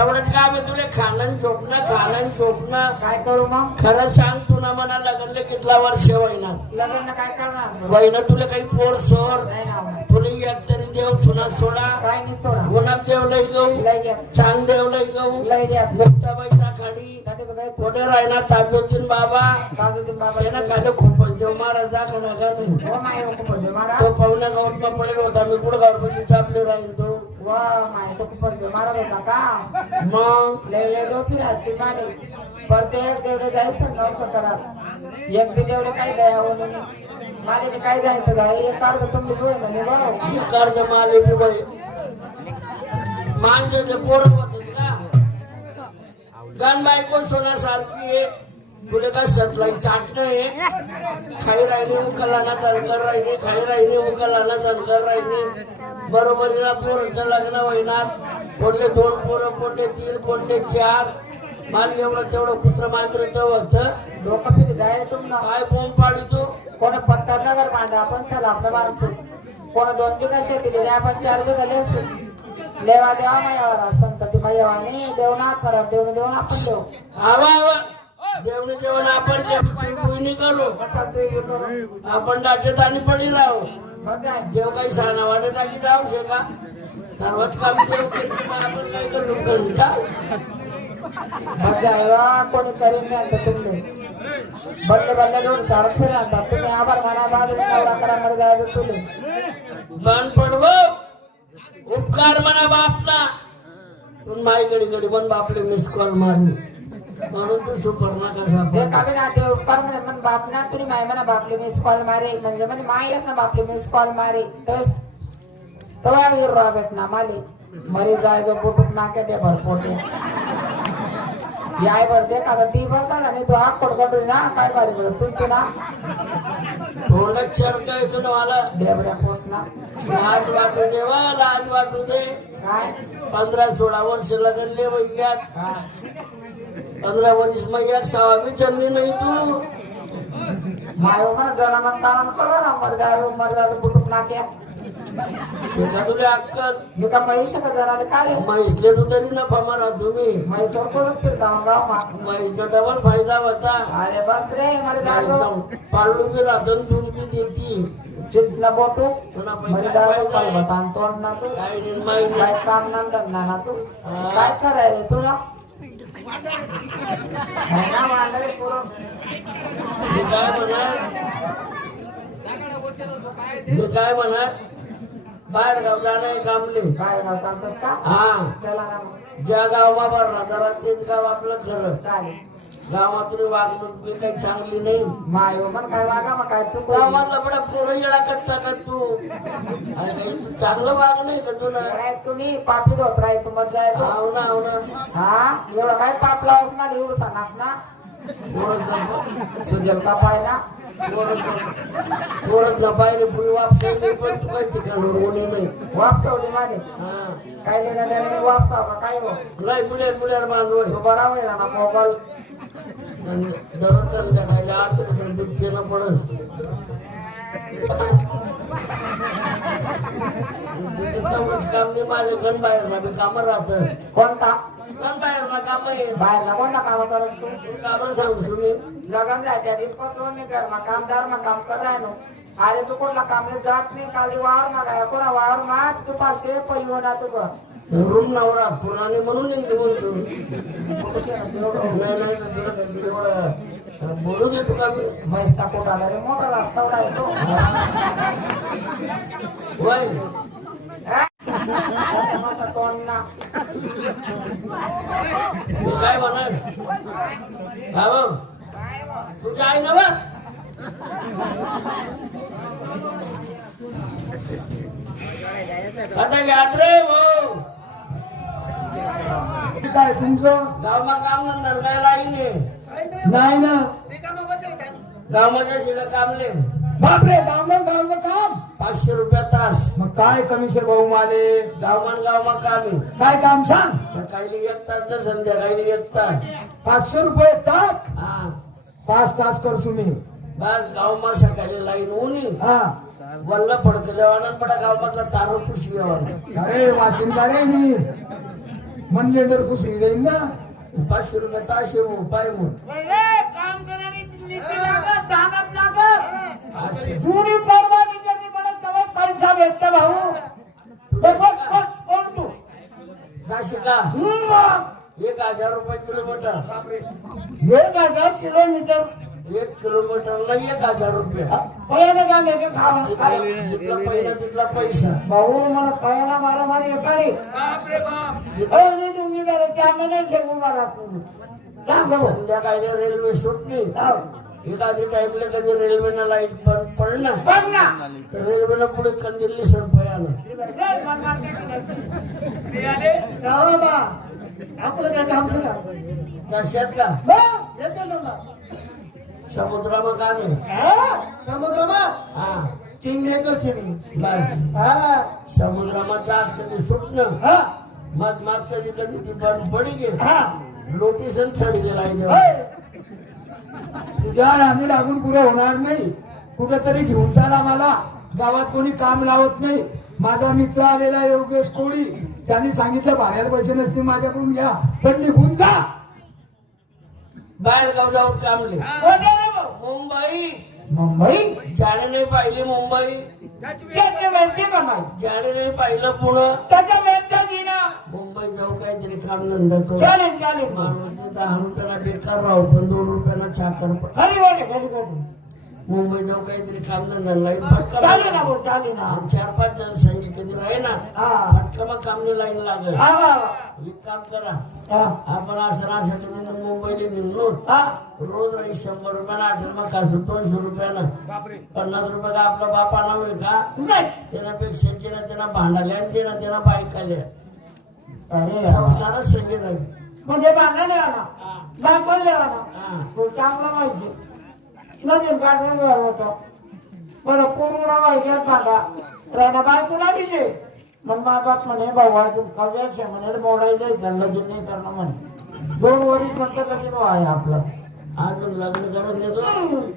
तेवढंच काम आहे तुले खाणं चोपणं काय करू मग? खरं सांग तू ना म्हणा लग्नले कितला वर्ष वहिना लग्न काय करणार? वहिना तुला काही पोर सोर नाही ना तुला एक तरी देव सुना सोडा काय नाही सोडा. गुलाब देव लई गहू लय द्या चांद देव लई गहू लय द्या मुक्ताबाईचा खाडी काटे बघाय पुढे राहिला ताजुद्दीन बाबा काजूदीन बाबा त्यानं खाली खूपच देव महाराज दाखवला का नाही हो माय खूप होते मारा तो पाहुण्या गावात पडेल होता मी कुठं गावपाशी चापले राहील तो वा माय तो खूप होते मारा होता का मग लय दो फिरात ती मारे प्रत्येक देवडे जायचं नवसं करा एक बी देवडे काय दया म्हणून मारे काय जायचं जाय एक काढतो तुम्ही बोल ना निघा कर्ज माले बी बाई माणसाचे पोरं होते का गण बायको सोन्यासारखी आहे तुला का सतलाई चाटणं आहे खाई राहिली उकलाना तलकर राहिली खाई राहिली उकलाना तलकर राहिली बरोबरीला पोरं लग्न होणार पोरले 2 पोरं पोरले 3 पोरले 4 माल एवढं तेवढं कुत्र मात्र होत डोकं फिरी जाय तुम्हाला काय बोंब पाडी तू कोण पत्तर नगर बांधा आपण चला आपल्या माणसू कोण 2 बिघा शेती दिली आपण 4 बिघा लेसू लेवा देवा मायावर संतती मायावानी देवनाथ परत देवने देऊन आपण देऊ हवा हवा देवने जेवण आपण कोणी करू आपण डाचत आणि पडी राहू देव काही सांगणार वाटत टाकी जाऊ शेका सर्वच काम देव केलं आपण काय करू घंटा मजा कोणी करीन नाही आता तुमले बल्ले बल्ले लोक चालत फिर आणतात तुम्ही आभार म्हणा बाद नवरा करा मध्ये जायचं तुले बन पडव उपकार म्हणा बापना पण माईकडे कडे पण बापले मिस कॉल मारली म्हणून तू सुपर्णा कसा ते कामी ना ते उपकार म्हणे मन बाप ना तुम्ही माय म्हणा बापले मिस कॉल मारे म्हणजे म्हणे माय येत ना बापले मिस कॉल मारे तवा वीर भेट ना माले मरी जाय जो पोटूक नाके ते भर पोटे याय भर दे का टी भरता ना नाही तू हाक कोट कटू ना काय बारी भरत तू ना थोडं चरक येतो ना मला डेबऱ्या पोट ना लाज वाटू दे वा लाज वाटू दे काय 15-16 वर्ष लगनले वैग्यात काय 15 वर्ष मग एक सवा बी चलली नाही तू माय म्हणा जनाना ताना कळवा ना मर्दा पोटूक नाक्या शेता तुला अक्कल मी का पैसे का जनाले का रे म्हैसले तू तरी न फमारा तुम्ही मैं सरकोच फिरता गाव मा म्हैसचा डबल फायदा होता अरे बस रे मरे दादो पाळू बी राहतं दूध बी देती चितना बोटू पुन्हा मरे दादो काय बतान तोड ना तू काय निर्माण काय काम ना धंदा ना तू काय कराय रे तुला नाही ना मांडा रे पुरं मी काय म्हणा बाहेर गाव जाणार कामले बाहेर गाव चालतात का हा चला ना मग ज्या गावा भरला जरा तेच गाव आपलं खरं चालेल गावातून वागणूक बी काही चांगली नाही माय मन काय वागा मग काय चुक गावातला बडा पोरं येडा करता का तू अरे तू चांगलं वाग नाही का तुला तुम्ही पापी धोत राय तू मत जाय हाव ना हा एवढं काय पाप लावस मला एवढं सांगणार ना सुजल का पाय ना पोरं जपायला पुढे वापस नाही पण तू काही ठिकाण रोवणी नाही वापसाव दे माने हा काय लेणं देण्याने वापसाव का काय हो लय बुड्यार बांधवय तो बरा होईल ना मोगल दररोज संध्याकाळी 8 रुपये दूध पिणं पडत काम नाही माझे गण बाहेर ना बी कामं राहतं कोणता गण बाहेर ना काम आहे बाहेरला कोणता काम करत तू कामं सांगू तुम्ही लगन जाय त्या दिन पत्र मी कर मग कामदार मग काम कर राय नो अरे तू कोणला कामले जात नाही खाली वावर मग आहे कोणा वावर मात तू पाशे पैव ना तू कर रूम नवरा पुराणे म्हणून एक बोलतो नाही तुला एवढं बोलू दे तुला मी म्हैसता पोटा रे मोठा रस्ता उडा येतो वय तोंड ना मी काय म्हणा हा बघ तुझ्या आई ना बघ आता घ्यात रे भाऊ काय तुमचं गावमा काम नडगायला आईने नाही ना गावमध्ये शिला कामले बापरे गावमान काम 500 रुपये तास मग काय कमिशन भाऊ माले गावमा काम आहे काय काम सांग सकाळी 1 तास तर संध्याकाळी 1 तास 500 रुपये तास हा 5 तास कर तुम्ही बस गावमा सकाळी लाईन ऊनी हा वल्ल फडकल्यावानं पडा गावमातला तारो पुशव्यावर अरे वाचिन का रे मी मन लेडर पुसून जाईल ना. 500 रुपये तास आहे भाऊ, पाय मग. काम करायला नीती लागत, दानत लागत. असे. जुनी परवानगी करणे म्हणत तेव्हा पैसा भेटतो भाऊ. कोण तू? जाशी का? 1000 रुपये किलोमीटर. 1000 किलोमीटर. 1 किलोमीटरला 1000 रुपये. पहिलं काम आहे का खावं? जिथला पहिला तिथला पैसा. भाऊ मला पहिला मारा मारी एकाडी. बाप रे बाप. नाही तुम्ही जरा त्यामध्ये शेगू मला तुम्ही. सांग भाऊ. संध्याकाळी रेल्वे सुटली. एखादी टाइमला कधी रेल्वेनं लाईट बंद पडलं बघ ना. तर रेल्वेनं पुढे कंदिल्ली सरपय आलं. जाऊ बा. आपलं काय काम सुद्धा कशात का? येते ना समुद्रावर काम आहे. समुद्रमा हा 3 एकर जमीन. बस. हा समुद्रामध्ये आज कधी सुटणं हा मग कधी कधी ती बंद पडी गे हा लोकेशन थडी गेला. तुझ्या राणी लागून पुढे होणार नाही. कुठेतरी घेऊन चाला मला. गावात कोणी काम लावत नाही. माझा मित्र आलेला योगेश कोळी, त्यांनी सांगितलं भाड्याला पैसे नसतील माझ्याकडून घ्या, पण निघून जा. बाहेर गाव जाऊन कामले. मुंबई मुंबई जाणे नाही पाहिली. मुंबई त्याची माहिती का माहिती जाणे नाही पाहिलं. पुणं त्याच्या मेंटर घेणं. मुंबई जाऊ काहीतरी काम धंदा करू. चालेल चालेल. माणूस 10 रुपयाला बेकार राहू पण 2 रुपयाला चाकर पड. घरी वाटे घरी वाटे मुंबई जाऊ काहीतरी काम धंदा लाईन चालेल ना बोल चालेल ना. 4-5 जण संगीत कधी राही ना हा फटका मग कामने लाईन लागेल. हा वा वा. एक काम करा हा आपण असं कधी मुंबईला निघून हा रोज राही 100 रुपयाला आठवण मग कासू 200 रुपयाला बापरे. 50 रुपये का आपला बापा नाव आहे का? नाही. त्याच्यापेक्षा त्यांना भांडाल्या आणि त्यांना बायकाल्या अरे संसारात संगी राहील. म्हणजे बांधा आला हा. बांधले आला हा. तो चांगला माहिती नवीन गाडून होतं बरं पूर्ण वाहिन्यात बांधा राणा बायकोला दिले मग मा बाप म्हणे भाऊ अजून कव्याच आहे म्हणे मोडायला लगीन नाही करणं म्हणे 2 वर्ष नंतर लगीन आहे आपलं अजून लग्न करत नेतो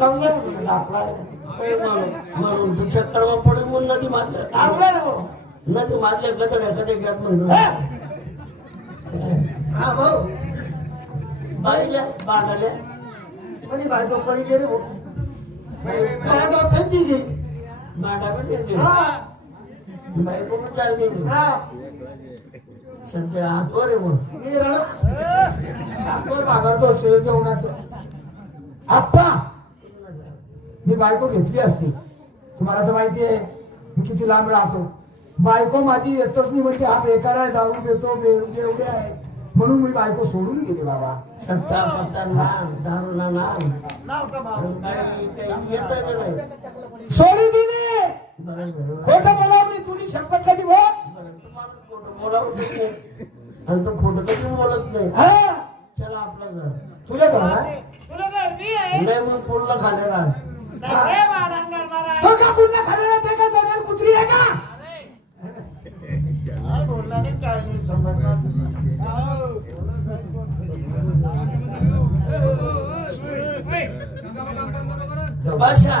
कव्या आपला म्हणून तू चक्कर पडेल म्हणून नदी मारल्या आपला ना भाऊ नदी मारल्या कचड्या कधी घ्यात म्हणतो. हा भाऊ बाईल्या भांडाल्या म्हणे बायको पडी गेले भाऊ संधी घे भांडा पण येते हा बायको पण चालली नाही. हा सध्या हातवर आहे मग मी रडत हातवर भागरतो शेळ जेवणाचं. आप्पा मी बायको घेतली असती. तुम्हाला तर माहिती आहे मी किती लांब राहतो. बायको माझी येतच नाही म्हणते हा बेकार आहे, दारू पितो, बेवडे आहे, म्हणून मी बायको सोडून गेली बाबा. सत्ता पत्ता नाम दारूला नाम नाव का भाऊ काही येत नाही. सोडी दिली. बरोबर खोटं बोलाव नाही. तुम्ही शपथ कधी बोल. तुम्हाला खोटं बोलावं देत नाही आणि तो खोटं कधी बोलत नाही. हा चला आपलं घर तुझ्या घर तुला घर मी आहे नाही मग पूर्ण खाले राज नाही वाडंगर महाराज तो का पूर्ण खाल्ला ते का जनाल कुत्री आहे का? काय बोलला नाही काय नाही समजणार बसा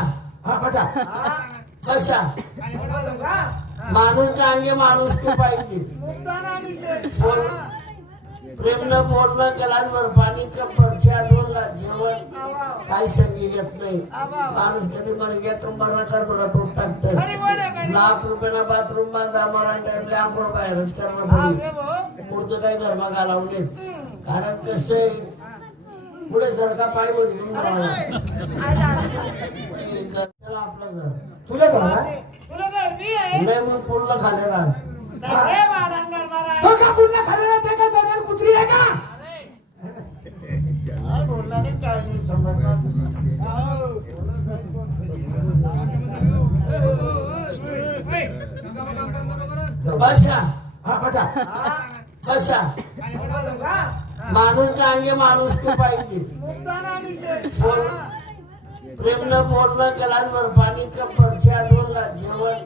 हा बटा. बसा माणूस अंगे माणूस तू पाहिजे. प्रेम न बोलणं गलासभर पाणी कपरच्या 2 लाख जेवण काही संगी घेत नाही. माणूस कधी मर घेतो मरणा करतो तो टाकत. लाख रुपयाला बाथरूम बांधा मरण टाइमला आपण बाहेरच करणं पडेल. पुढचं काही धर्म घालावले कारण कसं आहे पुढे सरका पाय वर घेऊन जावं आपलं घर तुझ्या घर तुला घर मी आहे नाही मग पूर्ण खाले राज नाही वाडंगर महाराज तो का पूर्ण खाल्ला ते का जनाल कुत्री आहे का? काय बोलला नाही काय नाही समजणार बसा हा बटा. बसा माणूस अंगे माणूस तू पाहिजे. प्रेम न बोलणं गलासभर पाणी कपरच्या 2 लाख जेवण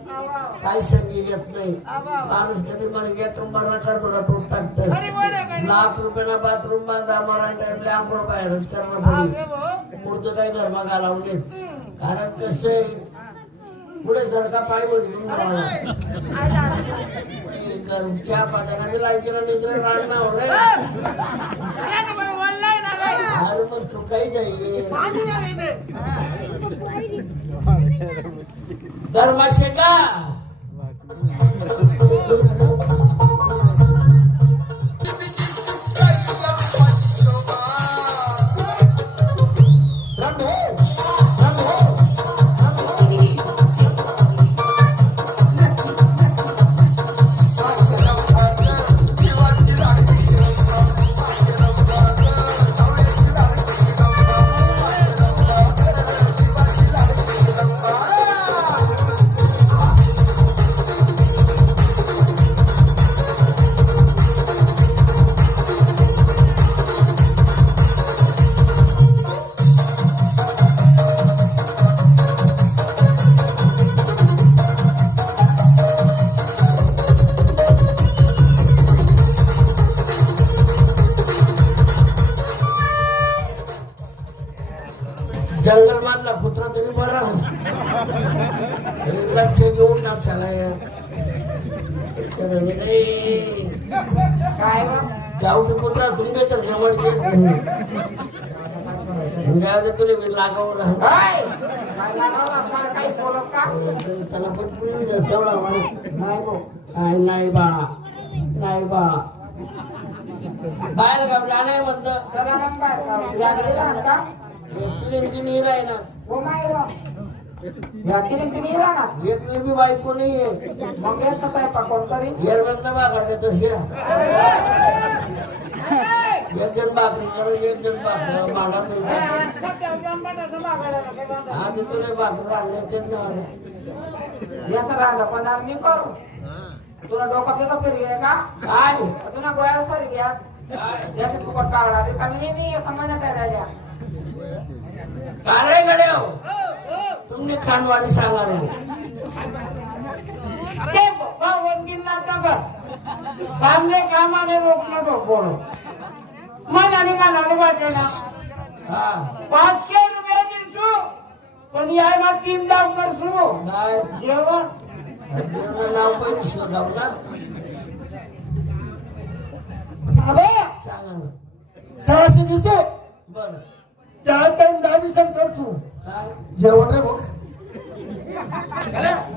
काही संगी घेत नाही. माणूस कधी मर घेतो मरणा करतो तो टाकत. लाख रुपयाला बाथरूम बांधा मरण टाइमला आपण बाहेरच करणं पडेल. पुढचं काही धर्म घालावले कारण कसं आहे पुढे सरका पाय बोलली चहा पाण्याने लायकीला निद्रा राहणार हो रे अरे मग तू काही जाईल धर्माशे का जंगल मधला कुत्रा तरी बरा लक्ष घेऊन ना चला काय बा गावठी कुत्रा तुम्ही तर जवळ घे तुला मी लागावं काय लागावं आपल्याला काही बोलत का त्याला पण तेवढा नाही भाऊ नाही बा नाही बा बाहेर गाव जाणे म्हणतं चला ना बाहेर जागरी राहणार का व्यक्ती नीर आहे ना हो माय या अतिरिक्त नाही राहणार एक बी बायको नाहीये मग येत ना काय पकोड करी येरवंत बाकडे तशा एक जण भाकरी करत एक जण भाकरी मांडा आधी तुला भाकरी आणले ते याचा राहता पण मी करू तुला डोका पिका फिरी आहे का काय तुला गोया सरी घ्या याचे फुकट काढणार कमी नाही समजा काय अरे गडे हो तुमने खानवाडी सांगा रे कामले कामाने रोखणं तो बोल मनाने घालायला पाहिजे ना हा 500 रुपये दिसू पण यायला 3 डाव करसू काय जेवण जेवण नाव पण शोधाव ना अबे सांगा 600 दिसू बर 4 टाइम दाबी सम करसू काय जेवण रे भाऊ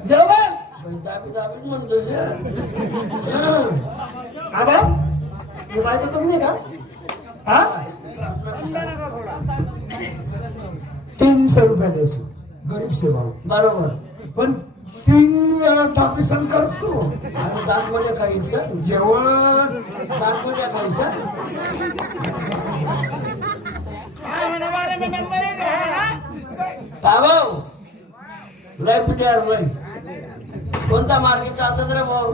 जेवण दाबी दाबी म्हणतो आबा हे बायको तुम्ही का हा 300 रुपये देसू गरीब सेवा बरोबर पण 3 वेळा दाबीसन करतो आणि दाखवल्या खायचं जेवण दाखवल्या खायचं का भाऊ लय पिढ्यावर लय कोणता मार्गी चालतात रे भाऊ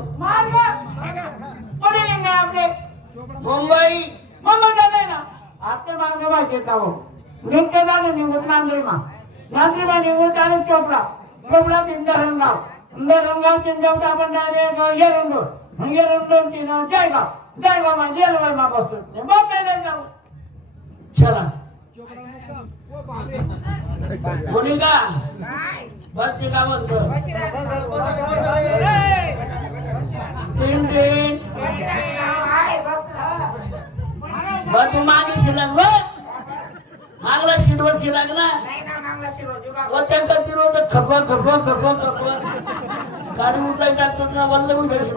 आपले मुंबई मुंबई जाते ना आपले मार्ग माहिती येत भाऊ निघते जाणे निघत नांद्रीमा नांद्रीमा निघत आणि चोपडा धरणगाव तीन आपण डायरेक्ट येरुंडून तीन जयगाव मा जेलवाई मा बसतो बॉम्बे जाऊ चला कोणी का बस का म्हणतो तीन तीन बस तू मागे शिलाग मागला सीटवर शिलाग ना त्या करती रोज खप खप खप खप गाडी उचलायची टाकतात ना वल्ल उठायची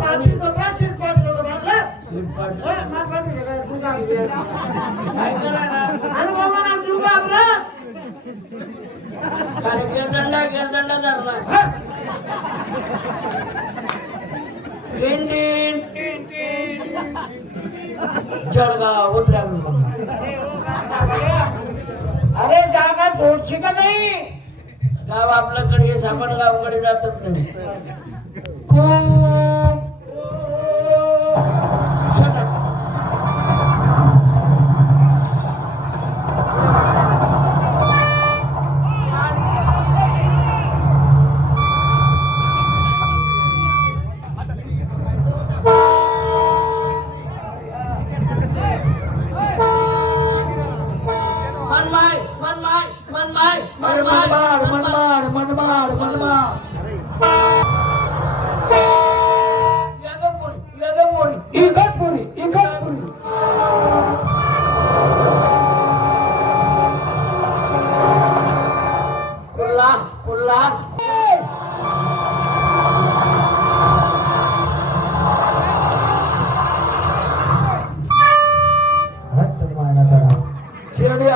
गेरदंडा धरला तीन तीन जळगाव उतरायला अरे जागा सोडशी का नाही गाव आपल्याकडे हे सापड गावकडे जातच नाही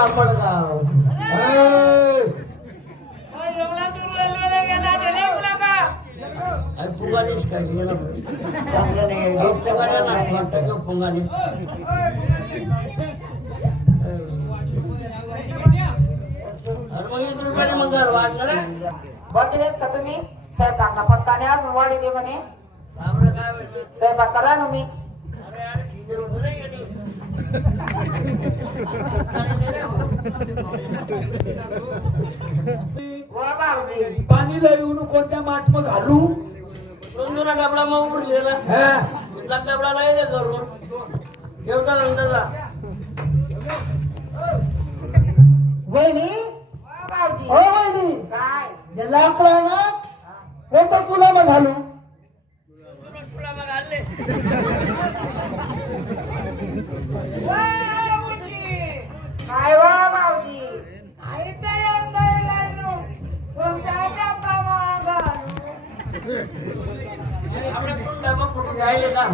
आंबडगाव ए, पुंगालीच काय गेलं वाटतं पुंगाली अरे मग 1 रुपयाने मग घर वाढणार आहे? बघितलेत का तुम्ही स्वयंपाकला पत्ताने अजून वाढी दे म्हणे आम्हाला काय वाटलं? स्वयंपाक करा ना मी अरे यार, ठीक आहे, होतं नाही गेली. वा भाऊजी पाणी लय येऊन कोणत्या माठ मग घालू जुना डबडा मग उरलेला हा इथला डबडा नाही करून ठेवता नंतरचा वहिनी वा भाऊजी हो वहिनी काय हे लाकडा ना कोणता तुला मग घालू तुला मग आणले काय वा भाऊजी आपल्या कोण डबा फुटून राहिले का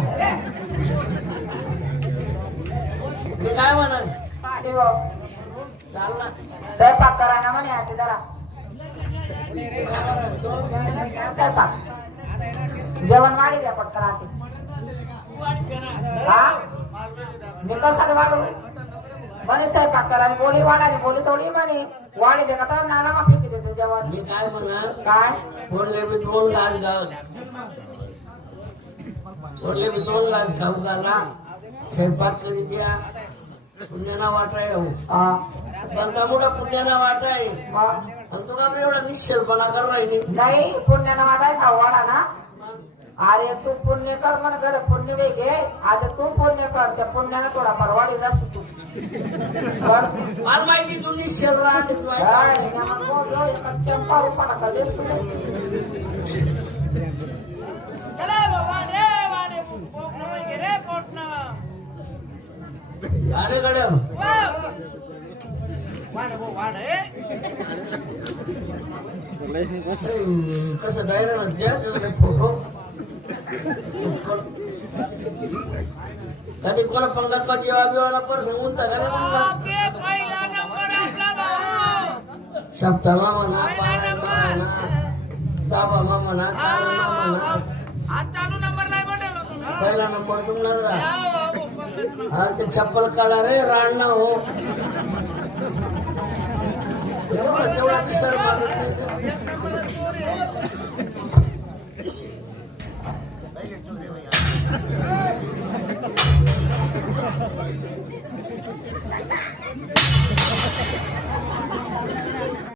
मी काय म्हणाल पाणी भाऊ चाल ना स्वयंपाक करा ना म्हणे आधी जरा स्वयंपाक जेवण वाढी द्या पटकन आधी हा मी कसा वाढू म्हणे स्वयंपाक करा आणि बोली वाढा आणि बोली थोडी म्हणे वाढी दे का नाना मा फेकी देते जेवण मी काय म्हणाल काय बोलले मी 2 घास गाव बोलले मी 2 घास खाऊ घाला स्वयंपाक करी द्या पुण्याला वाटाय हो हा कोणता मोठा पुण्याला वाटाय मग आणि तू का बरं एवढा निश्चलपणा कर राहिली नाही पुण्यानं वाटाय का वाडा ना अरे तू पुण्य कर म्हण घर पुण्य वेगळे आता तू पुण्य कर त्या पुण्यानं थोडा परवाडी जाशील तू कर. मला माहिती तू निश्चल राहते तू आहे. काय, नमन बोललो, एका चंपा उपाडा का देत तुला? अरे गड्या कसं जायला त्याचा काही फोटो कधी कोणा पंगत जेव्हा बिवाला पण सांगून सप्तामा म्हणा दाबा म्हणा पहिला नंबर तुम्हाला हा ते चप्पल काढा रे राणना हो तेवढा विसर मारून